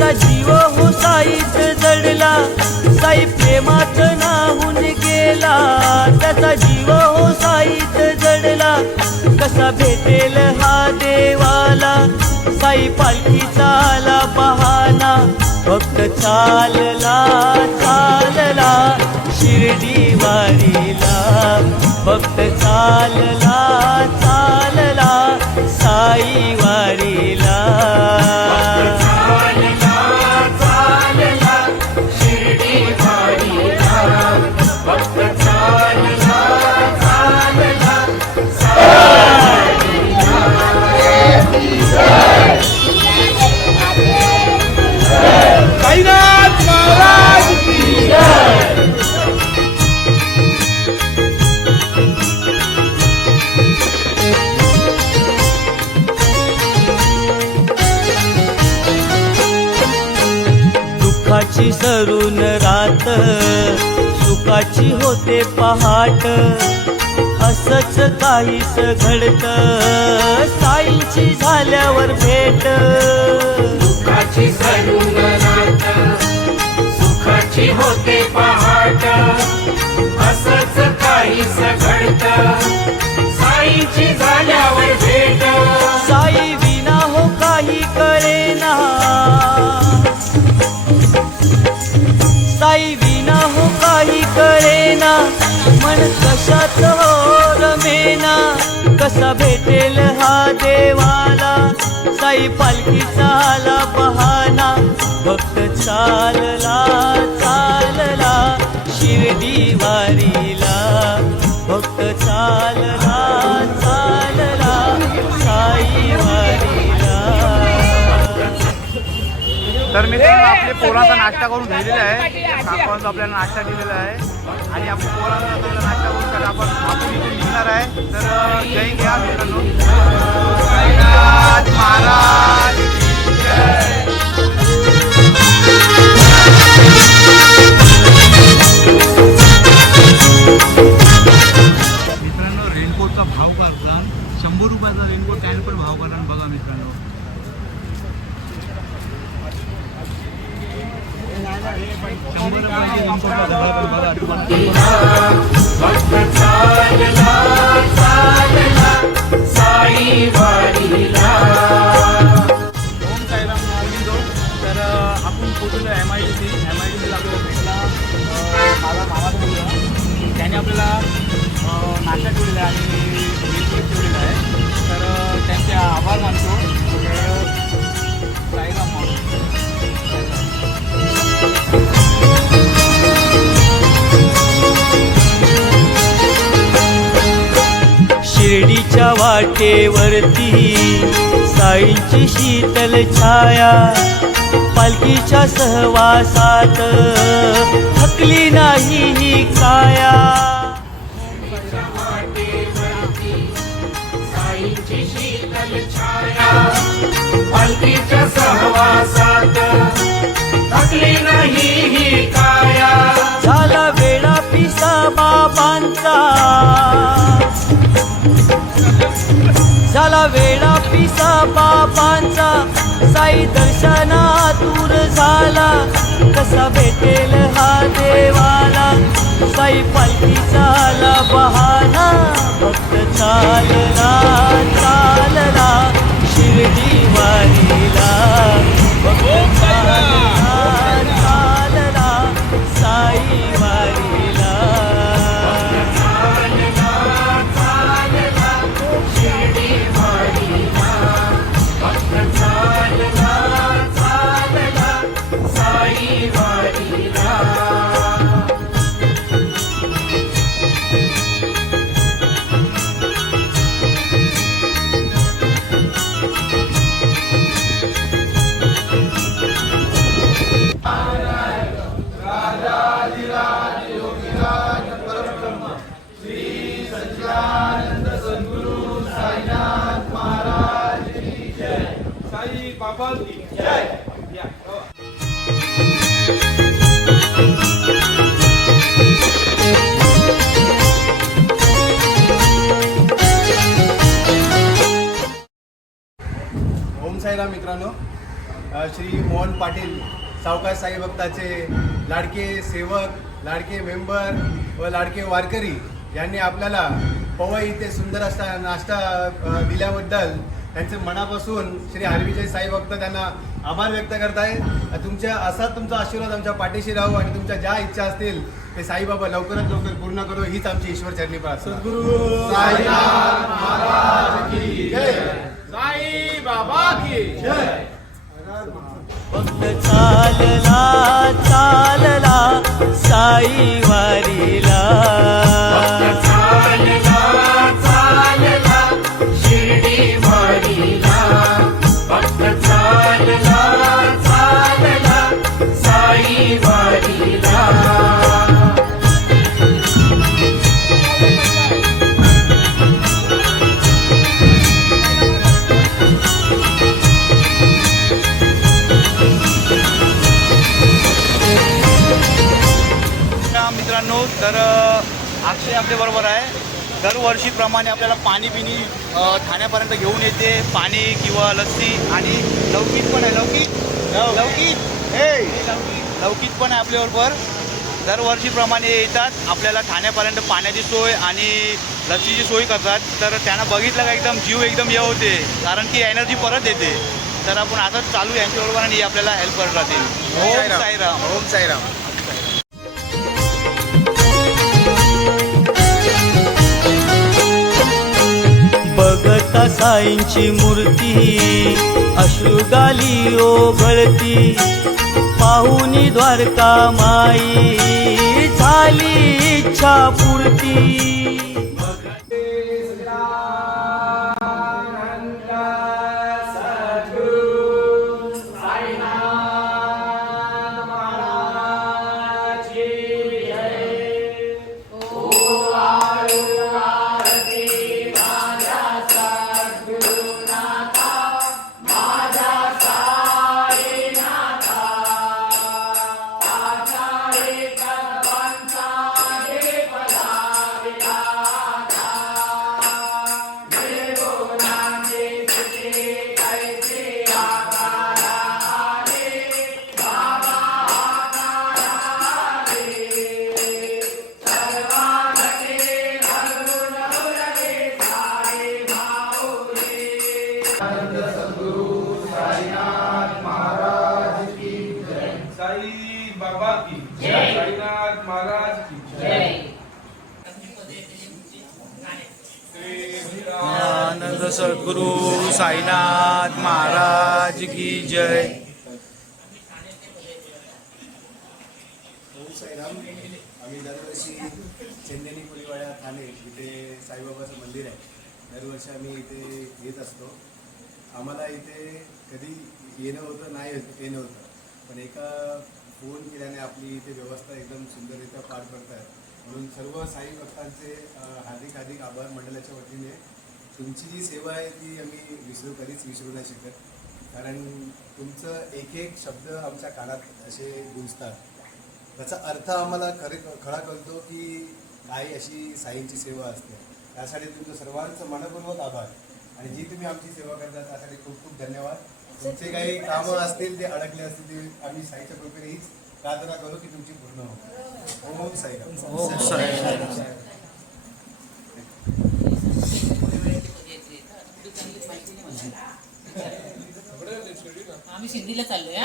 त्याचा जीव हो साईत जडला, साई प्रेमात नाहून गेला, त्याचा जीव हो साईत जडला, कसा भेटेल हा देवाला, साई पालखीचा आला बहाना, भक्त चालला चालला शिर्डी वारीला, भक्त चालला चालला साई वारीला. साईनाथ महाराज की जय. दुःखाची सरून रात, सुखाची होते पहाट, असंच काहीच घडत साईंची झाल्यावर भेट. दुःखाची सरून रात, सुखाची होते पहाट, असंच काहीच घडत साईची झाल्यावर भेट. साई विना हो काही कळेना, साई विना हो काही कळेना, मन कशात हो रमेना, कसा भेटेल हा देवाला, साई पालखीचा आला बहाना, भक्त चालला चालला शिर्डी वारीला, भक्त चालला चालला साई वारीला. तर मित्रांनो आपले पोरांचा नाश्ता करून घेतलेला आहे, काकांचा आपल्याला नाश्ता दिलेला आहे आणि आपण पोरांचा आपल्याला नाश्ता करून तर आपण इथून निघणार आहे. तर जय घ्या मित्रांनो. साईनाथ महाराज की जय. मित्रांनो रेनकोटचा भाव करतात, 100 रुपयाचा रेनकोट त्याने पण भाव करा बघा मित्रांनो. साई वारीला. ओम साईराम नाविंदो. तर आपण पोचलो MIDC आपल्याला भेटला माझा मामा ठेवला, त्याने आपल्याला नाश्ता ठेवलेला आहे आणि रेल्वे ठेवलेला आहे. तर त्यांचे आभार मानतो. साईराम मानतो. शिर्डीच्या वाटेवरती साईंची शीतल छाया, पालखीच्या सहवासात थकली नाही ही काया. साईंची शीतल छाया, पालखीच्या सहवासात थकली नाही ही काया. झाला वेळा पिसा बाबांचा, झाला वेळा पिसा बाबांचा, साई दर्शनातूर झाला, कसा भेटेल हा देवाला, साई पालखीचा आला बहाना, भक्त चालला चालला शिर्डी वारीला, भक्त चालला चालला साई वारीला. बाबा की जय. ओम साईराम मित्रांनो. श्री मोहन पाटील सावकाश साई भक्ताचे लाडके सेवक, लाडके मेंबर व लाडके वारकरी यांनी आपल्याला पवई इथे सुंदर असा नाश्ता दिल्याबद्दल त्यांचे मनापासून श्री हरविजय साई भक्त त्यांना आभार व्यक्त करत आहे. तुमचा आशीर्वाद आमच्या पाठीशी राहू आणि तुमच्या ज्या इच्छा असतील ते साईबाबा लवकरात लवकर पूर्ण करू हीच आमची ईश्वर चरणी प्रार्थना. सद्गुरु साईनाथ महाराज की जय. साई बाबा की जय. भक्त चालला चालला साई वारीला, चालला चालला शिर्डी वारीला, भक्त चालला चालला साई वारीला. मित्रांनो, तर अक्षय आपल्याबरोबर आहे. दरवर्षीप्रमाणे आपल्याला पाणी पिणी ठाण्यापर्यंत घेऊन येते, पाणी किंवा लस्सी, आणि लौकिक पण आहे. लौकिक पण आहे आपल्याबरोबर. दरवर्षीप्रमाणे येतात, आपल्याला ठाण्यापर्यंत पाण्याची सोय आणि लस्सीची सोय करतात. तर त्यांना बघितलं का एकदम जीव एकदम हे होते, कारण की एनर्जी परत येते. तर आपण आता चालू यांच्याबरोबर आणि आपल्याला हेल्प करत राहतील. ओम साईराम. ओम साईराम. बघता साईंची मूर्ती अश्रुगाली ओघळती, पाहुनी द्वारका माई झाली इच्छा पूर्ती. साई बाबा की जय. साईनाथ महाराज की जय. आनंद सद्गुरु साईनाथ महाराज की जय. ओम साईराम. आम्ही दरवर्षी चंदेनी पुरीवाडा ठाणे इथे साईबाबाचं मंदिर आहे. दरवर्षी आम्ही इथे येत असतो. आम्हाला इथे कधी येणं होतं नाही येणं होतं, पण एका फोन केल्याने आपली इथे व्यवस्था एकदम सुंदररित्या पार पडतात. म्हणून सर्व साई भक्तांचे हार्दिक आभार मंडळाच्या वतीने. तुमची जी सेवा आहे ती आम्ही कधीच विसरू नाही शकत, कारण तुमचं एक शब्द आमच्या कानात असे गुंजतात. त्याचा अर्थ आम्हाला खरा कळतो की काय अशी साईंची सेवा असते. त्यासाठी तुमचं सर्वांचं मनपूर्वक आभार, आणि जी तुम्ही आमची सेवा करता त्यासाठी खूप खूप धन्यवाद. तुमचे काही कामं असतील ते अडकले असतील ते आम्ही साईच्या कृपेने हीच प्रार्थना करू की तुमची पूर्ण हो. ओम साईराम. ओम साईराम. आम्ही सिंधीला चाललोय.